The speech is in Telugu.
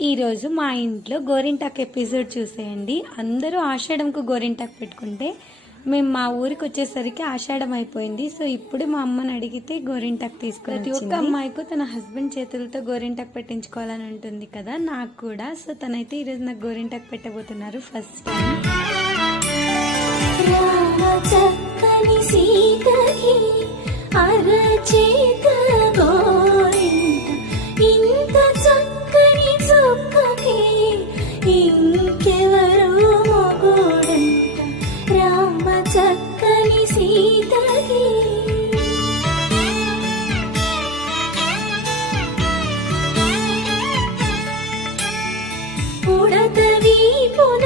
ఈరోజు మా ఇంట్లో గోరింటాకు ఎపిసోడ్ చూసేయండి. అందరూ ఆషాఢంకు గోరింటాకు పెట్టుకుంటే మేము మా ఊరికి వచ్చేసరికి ఆషాఢం అయిపోయింది. సో ఇప్పుడు మా అమ్మని అడిగితే గోరింటాకు తీసుకుని ప్రతి ఒక్క అమ్మాయికు తన హస్బెండ్ చేతులతో గోరింటాకు పెట్టించుకోవాలని ఉంటుంది కదా, నాకు కూడా. సో తనైతే ఈరోజు నాకు గోరింటాకు పెట్టబోతున్నారు ఫస్ట్ టైం. ఇంకెవరు మొగుడంట రామ చక్కని సీతకి ఉడత వీపున